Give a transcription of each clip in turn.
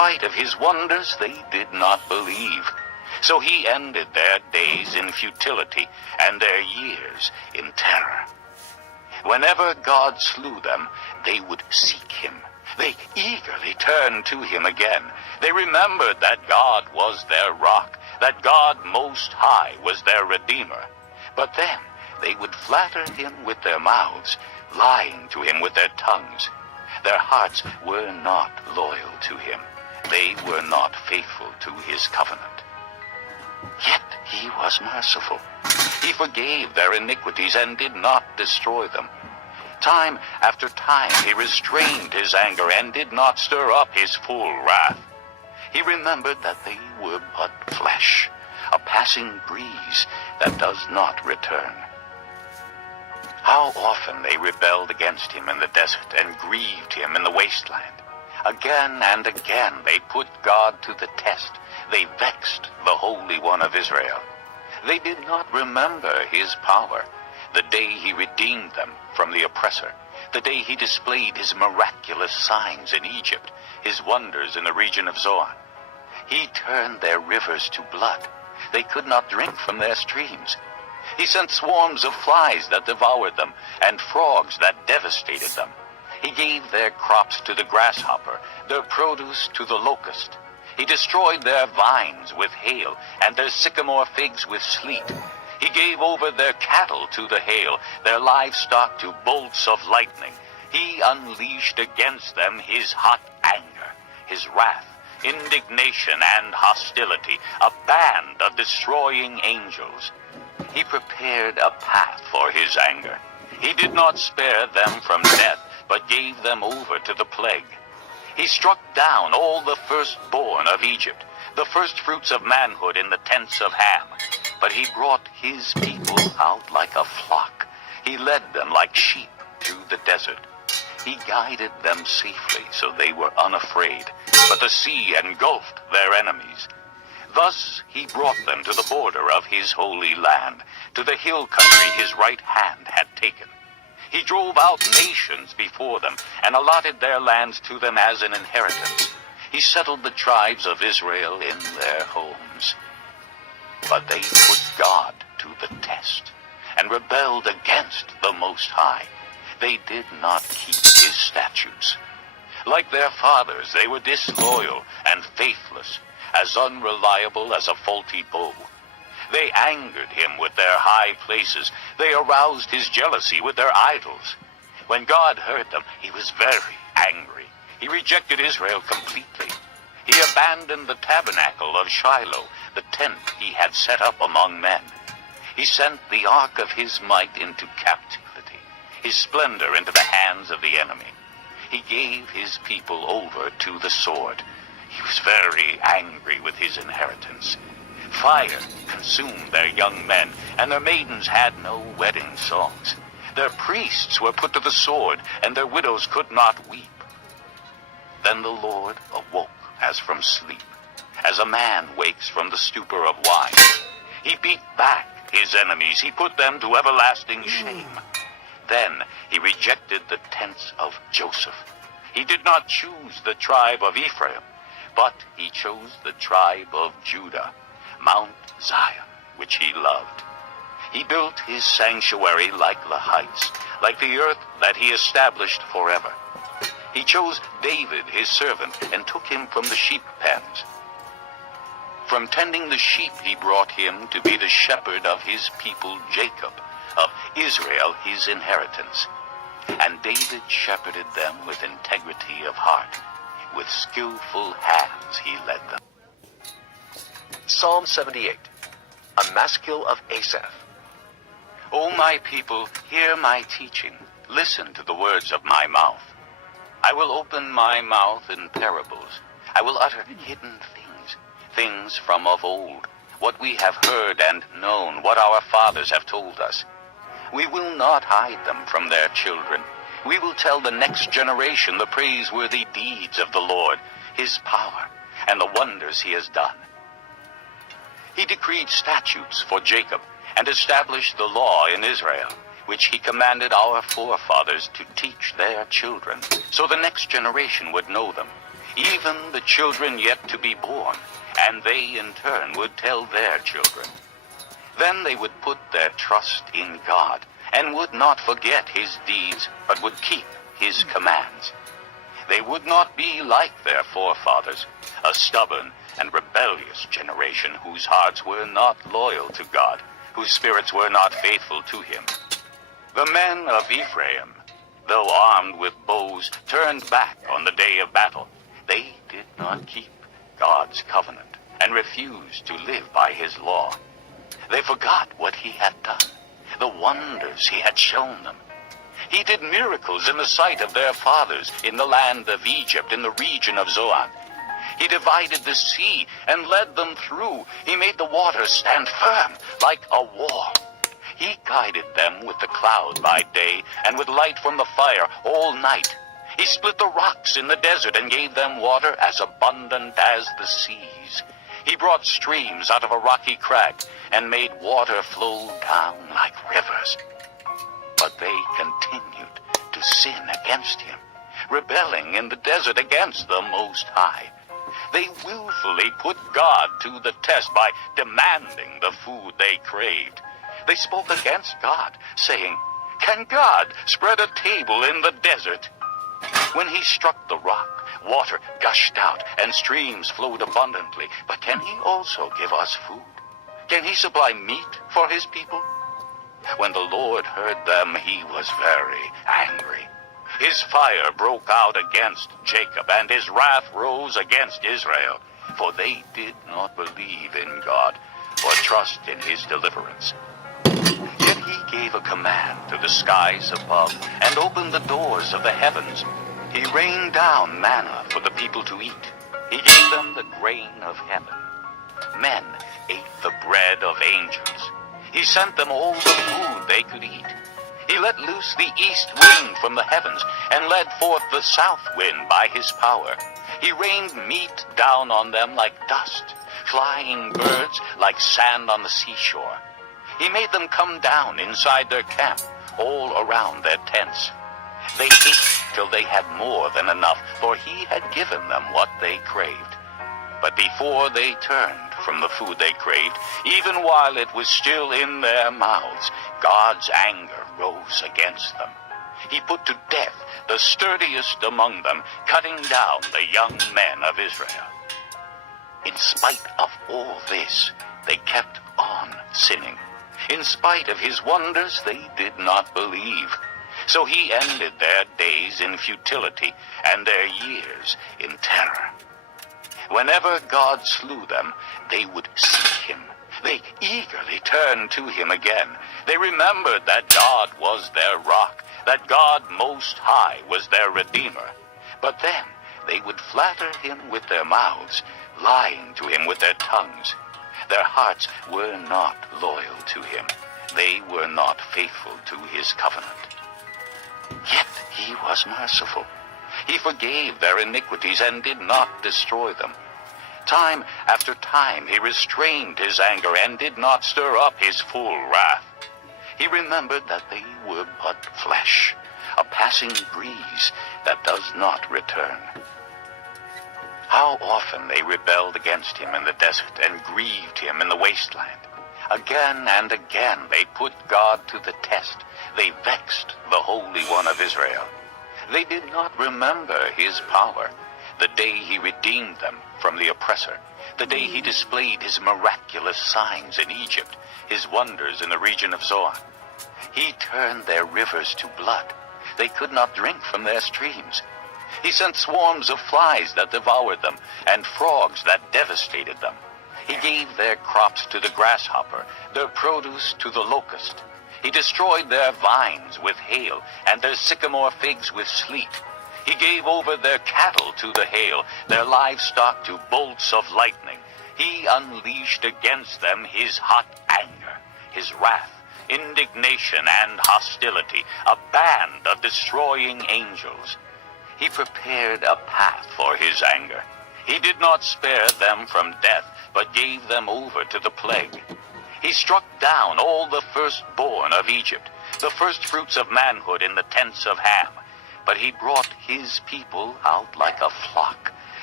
spite of his wonders, they did not believe. So he ended their days in futility and their years in terror. Whenever God slew them, they would seek him. They eagerly turned to him again. They remembered that God was their rock, that God Most High was their Redeemer. But then they would flatter him with their mouths, lying to him with their tongues. Their hearts were not loyal to him. They were not faithful to his covenant. Yet he was merciful. He forgave their iniquities and did not destroy them. Time after time he restrained his anger and did not stir up his full wrath. He remembered that they were but flesh, a passing breeze that does not return. How often they rebelled against him in the desert and grieved him in the wasteland. Again and again they put God to the test. They vexed the Holy One of Israel. They did not remember his power, the day he redeemed them from the oppressor, the day he displayed his miraculous signs in Egypt, his wonders in the region of Zoan. He turned their rivers to blood. They could not drink from their streams. He sent swarms of flies that devoured them, and frogs that devastated them. He gave their crops to the grasshopper, their produce to the locust. He destroyed their vines with hail, and their sycamore figs with sleet. He gave over their cattle to the hail, their livestock to bolts of lightning. He unleashed against them his hot anger, his wrath, indignation, and hostility, a band of destroying angels. He prepared a path for his anger. He did not spare them from death, but gave them over to the plague. He struck down all the firstborn of Egypt, the firstfruits of manhood in the tents of Ham. But he brought his people out like a flock. He led them like sheep through the desert. He guided them safely, so they were unafraid, but the sea engulfed their enemies. Thus he brought them to the border of his holy land, to the hill country his right hand had taken. He drove out nations before them, and allotted their lands to them as an inheritance. He settled the tribes of Israel in their homes. But they put God to the test, and rebelled against the Most High. They did not keep his statutes. Like their fathers, they were disloyal and faithless, as unreliable as a faulty bow. They angered him with their high places. They aroused his jealousy with their idols. When God heard them, he was very angry. He rejected Israel completely. He abandoned the tabernacle of Shiloh, the tent he had set up among men. He sent the ark of his might into captivity, his splendor into the hands of the enemy. He gave his people over to the sword. He was very angry with his inheritance. Fire consumed their young men, and their maidens had no wedding songs. Their priests were put to the sword, and their widows could not weep. Then the Lord awoke as from sleep, as a man wakes from the stupor of wine. He beat back his enemies. He put them to everlasting shame. Then he rejected the tents of Joseph. He did not choose the tribe of Ephraim, but he chose the tribe of Judah, Mount Zion, which he loved. He built his sanctuary like the heights, like the earth that he established forever. He chose David, his servant, and took him from the sheep pens. From tending the sheep he brought him to be the shepherd of his people Jacob, of Israel his inheritance. And David shepherded them with integrity of heart. With skillful hands he led them. Psalm 78, a maskil of Asaph. O my people, hear my teaching. Listen to the words of my mouth. I will open my mouth in parables. I will utter hidden things, things from of old, what we have heard and known, what our fathers have told us. We will not hide them from their children. We will tell the next generation the praiseworthy deeds of the Lord, his power, and the wonders he has done. He decreed statutes for Jacob, and established the law in Israel, which he commanded our forefathers to teach their children, so the next generation would know them, even the children yet to be born, and they in turn would tell their children. Then they would put their trust in God, and would not forget his deeds, but would keep his commands. They would not be like their forefathers, a stubborn and rebellious generation whose hearts were not loyal to God, whose spirits were not faithful to him. The men of Ephraim, though armed with bows, turned back on the day of battle. They did not keep God's covenant and refused to live by his law. They forgot what he had done, the wonders he had shown them. He did miracles in the sight of their fathers in the land of Egypt, in the region of Zoan. He divided the sea and led them through. He made the waters stand firm like a wall. He guided them with the cloud by day and with light from the fire all night. He split the rocks in the desert and gave them water as abundant as the seas. He brought streams out of a rocky crag and made water flow down like rivers. But they continued to sin against him, rebelling in the desert against the Most High. They willfully put God to the test by demanding the food they craved. They spoke against God, saying, "Can God spread a table in the desert?" When he struck the rock, water gushed out and streams flowed abundantly. But can he also give us food? Can he supply meat for his people? When the Lord heard them, he was very angry. His fire broke out against Jacob, and his wrath rose against Israel, for they did not believe in God or trust in his deliverance. Yet he gave a command to the skies above and opened the doors of the heavens. He rained down manna for the people to eat. He gave them the grain of heaven. Men ate the bread of angels. He sent them all the food they could eat. He let loose the east wind from the heavens and led forth the south wind by his power. He rained meat down on them like dust, flying birds like sand on the seashore. He made them come down inside their camp, all around their tents. They ate till they had more than enough, for he had given them what they craved. But before they turned from the food they craved, even while it was still in their mouths, God's anger rose against them. He put to death the sturdiest among them, cutting down the young men of Israel. In spite of all this, they kept on sinning. In spite of his wonders, they did not believe. So he ended their days in futility and their years in terror. Whenever God slew them, they would seek him. They eagerly turned to him again. They remembered that God was their rock, that God Most High was their Redeemer. But then they would flatter him with their mouths, lying to him with their tongues. Their hearts were not loyal to him. They were not faithful to his covenant. Yet he was merciful. He forgave their iniquities and did not destroy them. Time after time he restrained his anger and did not stir up his full wrath. He remembered that they were but flesh, a passing breeze that does not return. How often they rebelled against him in the desert and grieved him in the wasteland. Again and again they put God to the test. They vexed the Holy One of Israel. They did not remember his power, the day he redeemed them from the oppressor, the day he displayed his miraculous signs in Egypt, his wonders in the region of Zoan. He turned their rivers to blood. They could not drink from their streams. He sent swarms of flies that devoured them, and frogs that devastated them. He gave their crops to the grasshopper, their produce to the locust. He destroyed their vines with hail, and their sycamore figs with sleet. He gave over their cattle to the hail, their livestock to bolts of lightning. He unleashed against them his hot anger, his wrath, indignation, and hostility, a band of destroying angels. He prepared a path for his anger. He did not spare them from death, but gave them over to the plague. He struck down all the firstborn of Egypt, the firstfruits of manhood in the tents of Ham. But he brought his people out like a flock.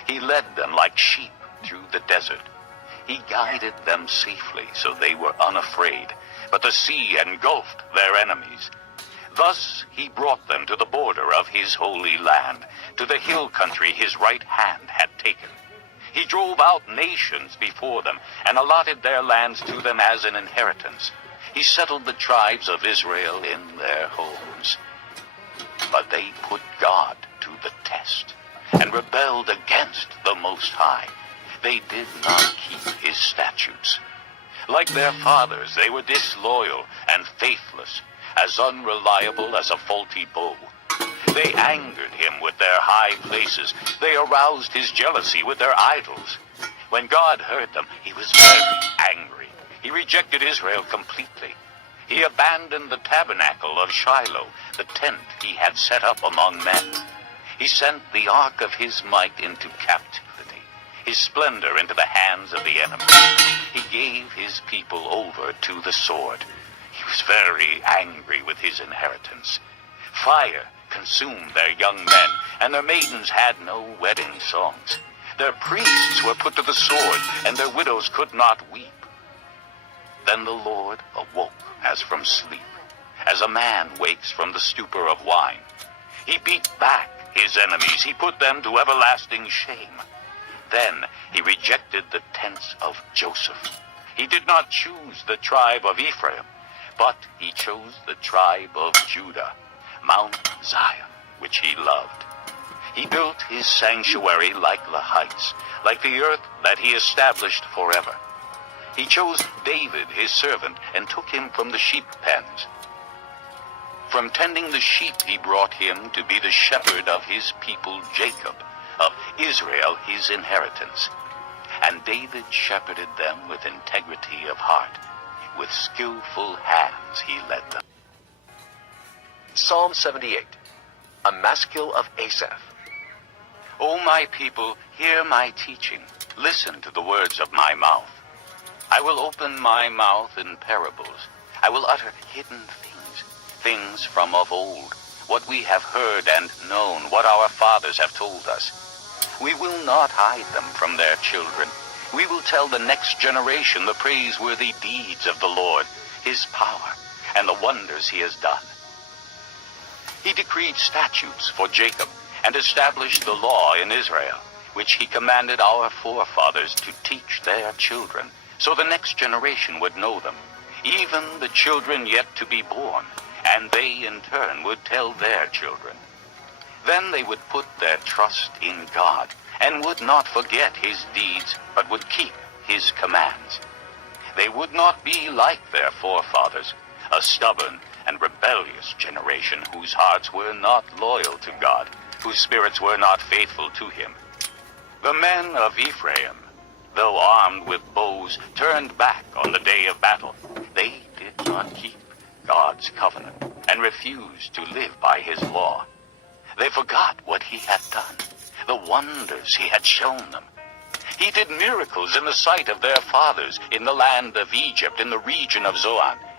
He led them like sheep through the desert. He guided them safely so they were unafraid, but the sea engulfed their enemies. Thus he brought them to the border of his holy land, to the hill country his right hand had taken. He drove out nations before them and allotted their lands to them as an inheritance. He settled the tribes of Israel in their homes. But they put God to the test and rebelled against the Most High. They did not keep his statutes. Like their fathers, they were disloyal and faithless, as unreliable as a faulty bow. They angered him with their high places. They aroused his jealousy with their idols. When God heard them, he was very angry. He rejected Israel completely. He abandoned the tabernacle of Shiloh, the tent he had set up among men. He sent the ark of his might into captivity, his splendor into the hands of the enemy. He gave his people over to the sword. He was very angry with his inheritance. Fire consumed their young men, and their maidens had no wedding songs. Their priests were put to the sword, and their widows could not weep. Then the Lord awoke as from sleep, as a man wakes from the stupor of wine. He beat back his enemies. He put them to everlasting shame. Then he rejected the tents of Joseph. He did not choose the tribe of Ephraim, but he chose the tribe of Judah, Mount Zion, which he loved. He built his sanctuary like the heights, like the earth that he established forever. He chose David, his servant, and took him from the sheep pens. From tending the sheep he brought him to be the shepherd of his people Jacob, of Israel his inheritance. And David shepherded them with integrity of heart. With skillful hands he led them. Psalm 78, a maskil of Asaph. O my people, hear my teaching. Listen to the words of my mouth. I will open my mouth in parables. I will utter hidden things from of old, what we have heard and known, what our fathers have told us. We will not hide them from their children. We will tell the next generation the praiseworthy deeds of the Lord, his power, and the wonders he has done. He decreed statutes for Jacob and established the law in Israel, which he commanded our forefathers to teach their children, so the next generation would know them, even the children yet to be born, and they in turn would tell their children. Then they would put their trust in God, and would not forget his deeds, but would keep his commands. They would not be like their forefathers, a stubborn and rebellious generation whose hearts were not loyal to God, whose spirits were not faithful to him. The men of Ephraim, though armed with bows, turned back on the day of battle. They did not keep God's covenant and refused to live by his law. They forgot what he had done, the wonders he had shown them. He did miracles in the sight of their fathers in the land of Egypt, in the region of Zoan.